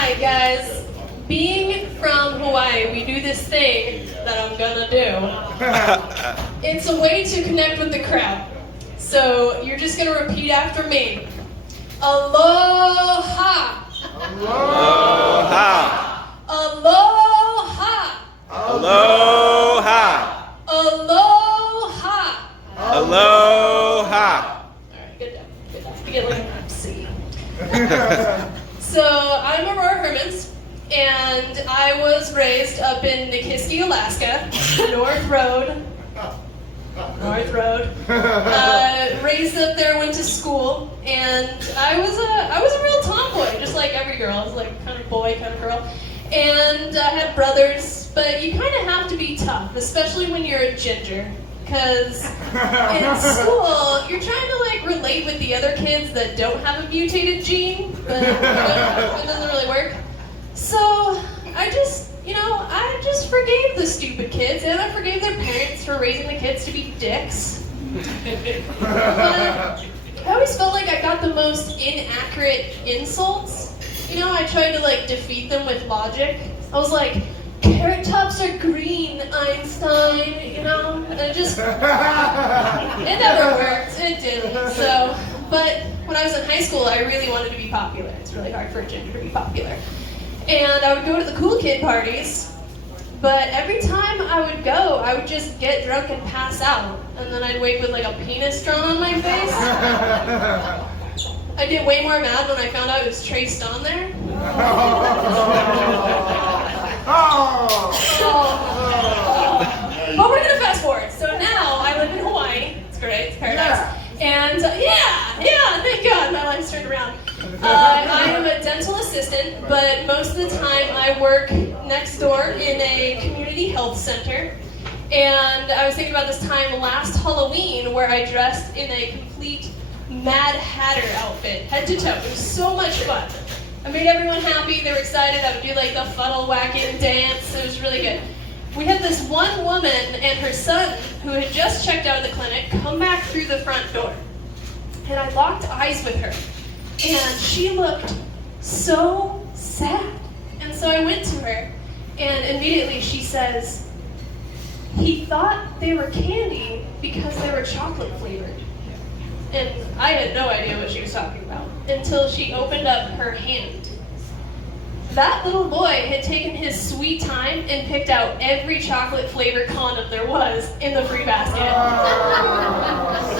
Hi guys. Being from Hawaii, we do this thing that I'm gonna do. It's a way to connect with the crowd. So you're just gonna repeat after me. Aloha! Aloha! Aloha! Aloha! Aloha! Aloha! Alright, good job. Good job. You get like C. So I'm Aurora Hermans, and I was raised up in Nikiski, Alaska, North Road. Raised up there, went to school, and I was a real tomboy, just like every girl. I was like kind of boy, kind of girl. And I had brothers, but you kind of have to be tough, especially when you're a ginger. Because in school, you're trying to like relate with the other kids that don't have a mutated gene, but it doesn't really work. So I just forgave the stupid kids, and I forgave their parents for raising the kids to be dicks. But I always felt like I got the most inaccurate insults. You know, I tried to like defeat them with logic. I was like, carrot tops are green, Einstein, you know? And it never worked. It didn't. So, but when I was in high school, I really wanted to be popular. It's really hard for a ginger to be popular. And I would go to the cool kid parties, but every time I would go, I would just get drunk and pass out. And then I'd wake with like a penis drawn on my face. I'd get way more mad when I found out it was traced on there. But we're gonna fast forward. So now I live in Hawaii. It's great. It's paradise. And thank God my life's turned around. I am a dental assistant, but most of the time I work next door in a community health center. And I was thinking about this time last Halloween where I dressed in a complete Mad Hatter outfit, head to toe. It was so much fun. I made everyone happy. They were excited. I would do like the funnel whacking dance. It was really good. We had this one woman and her son who had just checked out of the clinic come back through the front door. And I locked eyes with her. And she looked so sad. And so I went to her, and immediately she says, he thought they were candy because they were chocolate flavored. And I had no idea what she was talking about until she opened up her hand. That little boy had taken his sweet time and picked out every chocolate flavored condom there was in the free basket.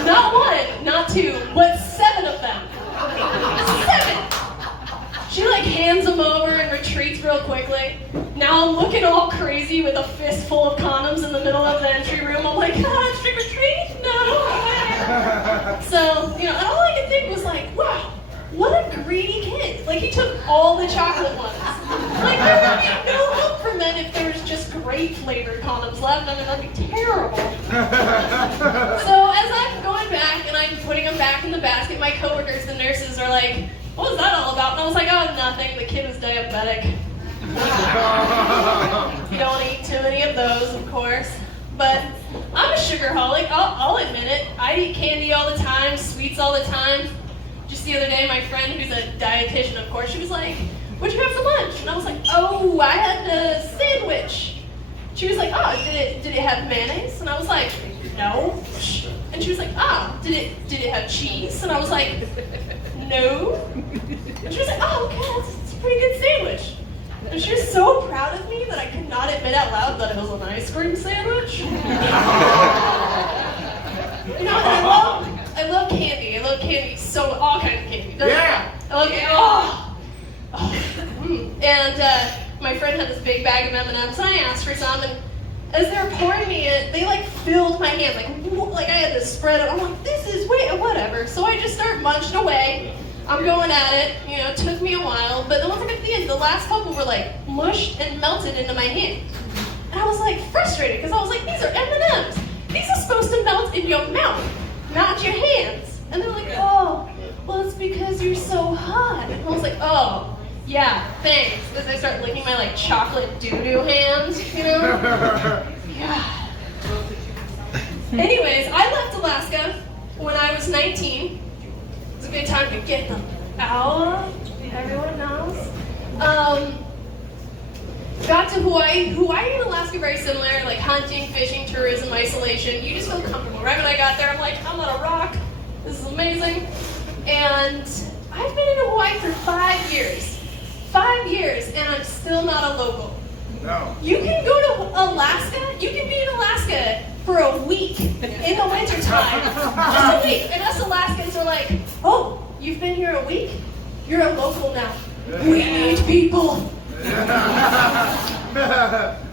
Not one, not two, but 7 of them. 7! She like hands them over and retreats real quickly. Now I'm looking all crazy with a fistful of condoms in the middle of the entry room. I'm like, ah, trick or treat? No. So, and all I could think was like, wow, what a greedy kid. Like, he took all the chocolate ones. Like, there would be no hope for men if there was just grape flavored condoms left. I mean, that'd be terrible. So as I'm going back and I'm putting them back in the basket, my coworkers, the nurses, are like, what was that all about? And I was like, oh, nothing. The kid was diabetic. You don't want to eat too many of those, of course. But I'm a sugarholic. I'll admit it. I eat candy all the time, sweets all the time. Just the other day, my friend, who's a dietitian, of course, she was like, what'd you have for lunch? And I was like, oh, I had a sandwich. She was like, oh, did it have mayonnaise? And I was like, no. And she was like, did it have cheese? And I was like, no. And she was like, oh, okay, that's a pretty good sandwich. And she was so proud of me that I could not admit out loud that it was an ice cream sandwich. And I love candy. I love candy, so all kinds of candy. Yeah. I love candy. And my friend had this big bag of M&Ms, and I asked for some, and as they were pouring me it, they like filled my hand, like I had to spread it. I'm like, this is whatever. So I just start munching away. I'm going at it, it took me a while, but then once I got to the end, the last couple were like mushed and melted into my hand. And I was like frustrated, because I was like, these are M&Ms. These are supposed to melt in your mouth, not your hands. And they're like, oh, well, it's because you're so hot. And I was like, oh, yeah, thanks. As I start licking my like chocolate doo-doo hands, Yeah. Anyways, I left Alaska when I was 19. It was a good time to get them out. Everyone knows. to Hawaii and Alaska are very similar, like hunting, fishing, tourism, isolation. You just feel comfortable. Right when I got there, I'm like, I'm on a rock. This is amazing. And I've been in Hawaii for 5 years. 5 years, and I'm still not a local. No. You can go to Alaska, you can be in Alaska for a week in the wintertime. Just a week. And us Alaskans are like, oh, you've been here a week? You're a local now. We need people. You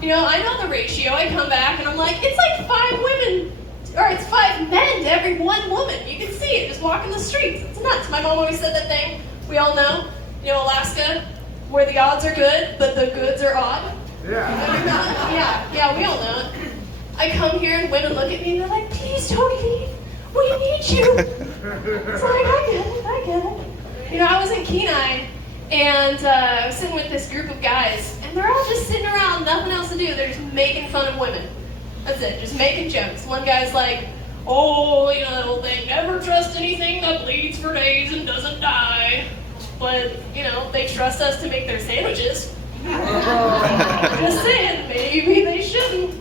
know, I know the ratio. I come back and I'm like, it's like 5 women, or it's 5 men to every 1 woman. You can see it just walking the streets. It's nuts. My mom always said that thing. We all know. You know, Alaska, where the odds are good, but the goods are odd. Yeah, we all know it. I come here and women look at me and they're like, please don't leave. We need you. It's like, I get it. You know, I was in Kenai and I was sitting with this group of guys and they're all just sitting around, nothing else to do. They're just making fun of women. That's it, just making jokes. One guy's like, oh, you know that old thing, never trust anything that bleeds for days and doesn't die. But, you know, they trust us to make their sandwiches. Just saying, maybe they shouldn't.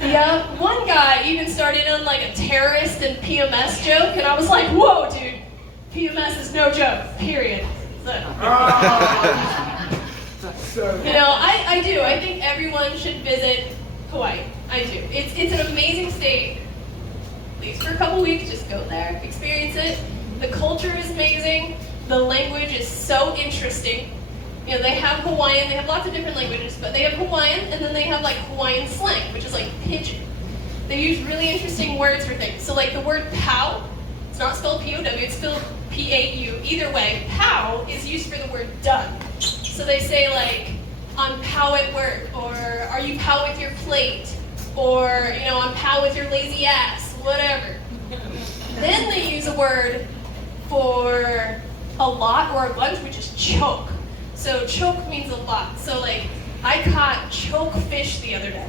Yeah, one guy even started on like a terrorist and PMS joke, and I was like, whoa, dude, PMS is no joke, period. You know, I do. I think everyone should visit Hawaii. I do. It's an amazing state. At least for a couple weeks, just go there, experience it. The culture is amazing. The language is so interesting. You know, they have Hawaiian, they have lots of different languages, but they have Hawaiian, and then they have like Hawaiian slang, which is like pidgin. They use really interesting words for things. So like the word pow, it's not spelled P-O-W, it's spelled P-A-U. Either way, pow is used for the word done. So they say like, I'm pow at work, or are you pow with your plate, or, you know, I'm pow with your lazy ass, whatever. Then they use a word for a lot or a bunch, which is choke. So choke means a lot. So like, I caught choke fish the other day.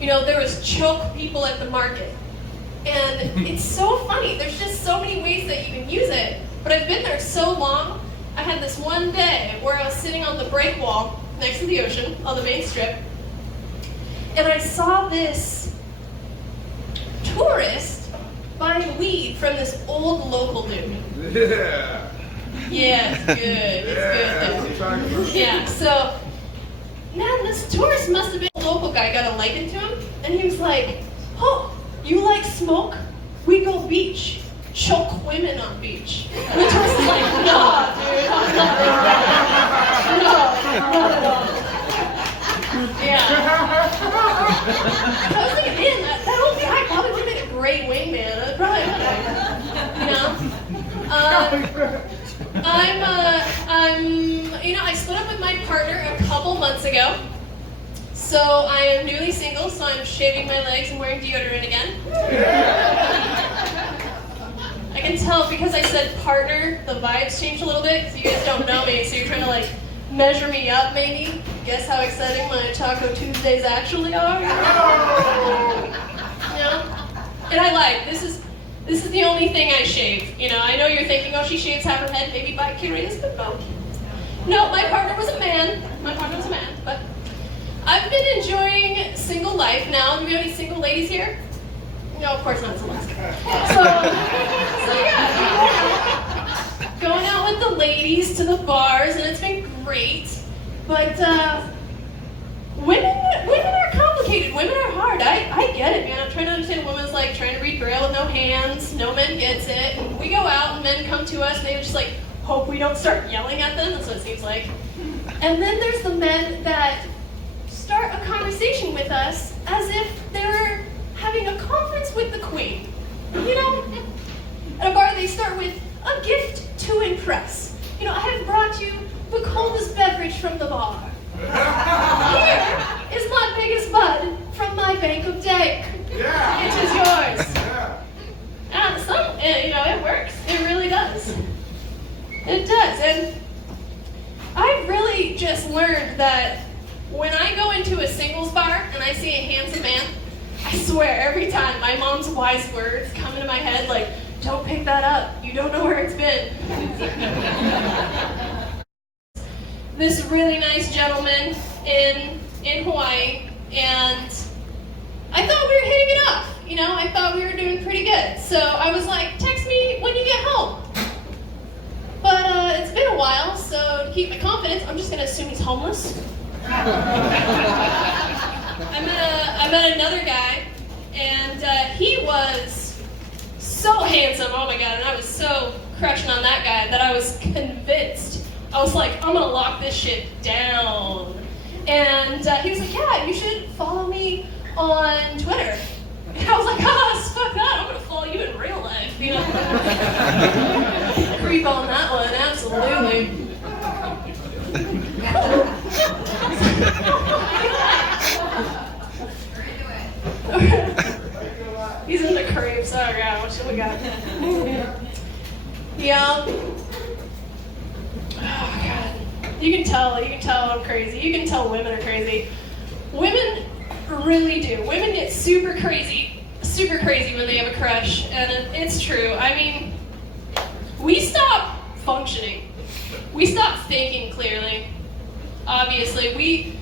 You know, there was choke people at the market. And it's so funny. There's just so many ways that you can use it. But I've been there so long. I had this one day where I was sitting on the break wall next to the ocean on the main strip. And I saw this tourist buying weed from this old local dude. Yeah, it's good. It's good. Yeah, so, man, this tourist must have been a local guy, got a light into him, and he was like, oh, you like smoke? We go beach. Choke women on beach. And the tourist is like, no, dude, I'm not like that. No, not at all. Yeah. I was thinking, man, that old guy probably would have been a great wingman. I probably would have. You know? You know, I split up with my partner a couple months ago. So I am newly single, so I'm shaving my legs and wearing deodorant again. I can tell because I said partner, the vibes changed a little bit, because you guys don't know me, so you're trying to like measure me up maybe. Guess how exciting my Taco Tuesdays actually are? You know? And I lied. This is the only thing I shave. You know, I know you're thinking, oh, she shaves half her head, maybe bi-curious, but no. No, my partner was a man. But I've been enjoying single life now. Do we have any single ladies here? No, of course not. It's Alaska. So yeah, going out with the ladies to the bars, and it's been great. But women are complicated. Women are hard. I get it, man. I'm trying to understand a woman's like trying to read Braille with no hands. No man gets it. And we go out, and men come to us, and they just like hope we don't start yelling at them. That's what it seems like. And then there's the men that start a conversation with us as if they're having a conference with the queen. You know? At a bar, they start with a gift to impress. You know, I have brought you the coldest beverage from the bar. Here is my biggest bud from my bank of dank. Yeah. It is yours. Yeah. You know, it works. It really does. It does. And I've really just learned that when I go into a singles bar and I see a handsome man, I swear every time my mom's wise words come into my head like, don't pick that up. You don't know where it's been. This really nice gentleman in Hawaii, and I thought we were hitting it off. You know, I thought we were doing pretty good. So I was like, text me when you get home. But it's been a while, so to keep my confidence, I'm just gonna assume he's homeless. I met another guy, and he was so handsome, oh my god, and I was so crushing on that guy that I was convinced. I was like, I'm gonna lock this shit down. And he was like, yeah, you should follow me on Twitter. And I was like, fuck that, I'm gonna follow you in real life, you know? Creep on that one, absolutely. He's in the creeps. Oh god, what should we got? Yeah. Oh god. You can tell I'm crazy. You can tell women are crazy. Women really do. Women get super crazy when they have a crush, and it's true. I mean, we stop functioning. We stop thinking clearly. Obviously, we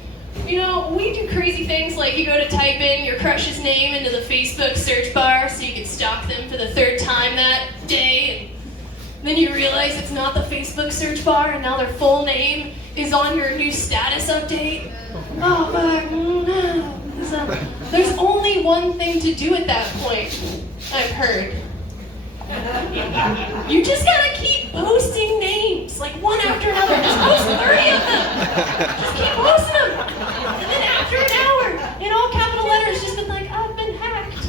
do crazy things like you go to type in your crush's name into the Facebook search bar so you can stalk them for the third time that day, and then you realize it's not the Facebook search bar, and now their full name is on your new status update. Oh, fuck, no. There's only one thing to do at that point, I've heard. You just gotta keep posting names, like one after another. Just post 30 of them. Just keep posting them. And then after an hour, in all capital letters, just been like, I've been hacked.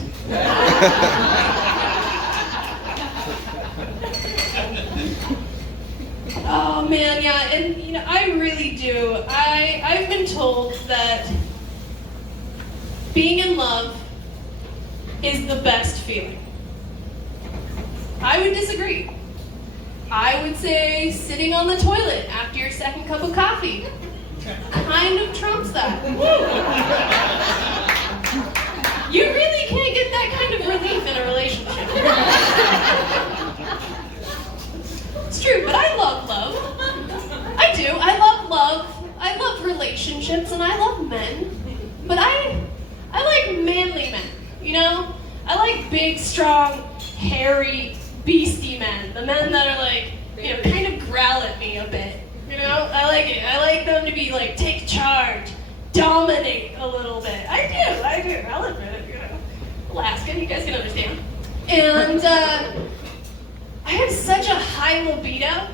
Oh man, yeah, and you know, I really do. I've been told that being in love is the best feeling. I would disagree. I would say sitting on the toilet after your second cup of coffee kind of trumps that. You really can't get that kind of relief in a relationship. It's true, but I love love. I do. I love love. I love relationships, and I love men. But I like manly men, you know? I like big, strong, hairy, beastie men. The men that are like, you know, kind of growl at me a bit. You know? I like it. I like them to be like, take charge, dominate a little bit. I do. I'll admit it, you know. Alaska, you guys can understand. And I have such a high libido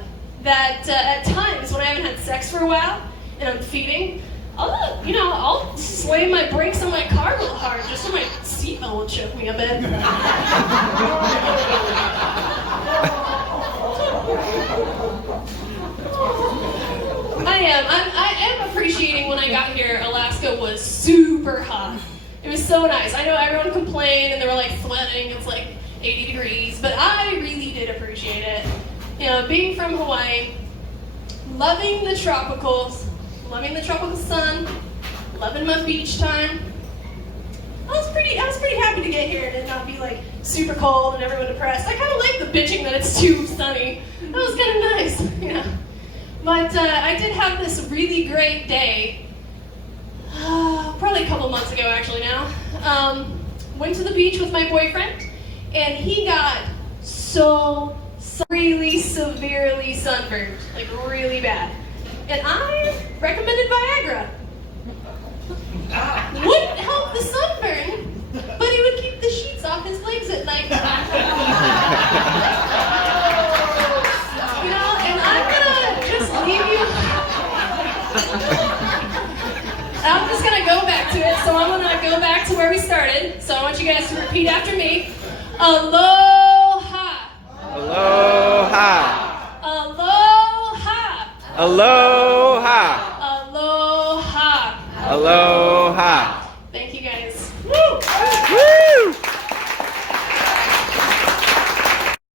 that at times when I haven't had sex for a while and I'm feeding, I'll slam my brakes on my car a little hard just so my seatbelt will choke me a bit. I am appreciating when I got here, Alaska was super hot. It was so nice. I know everyone complained and they were like sweating, it's like 80 degrees, but I really did appreciate it. You know, being from Hawaii, loving the tropical sun, loving my beach time. I was pretty happy to get here and it not be like super cold and everyone depressed. I kind of like the bitching that it's too sunny. That was kind of nice, you know. But I did have this really great day, probably a couple months ago actually now. Went to the beach with my boyfriend, and he got so really severely sunburned, like really bad. And I recommended Viagra. Wouldn't help the sunburn, but it would keep the sheets off his legs at night. You know, and I'm gonna just leave you. I'm just gonna go back to it, so I'm gonna go back to where we started. So I want you guys to repeat after me. Aloha. Aloha. Aloha. Aloha. Aloha. Aloha.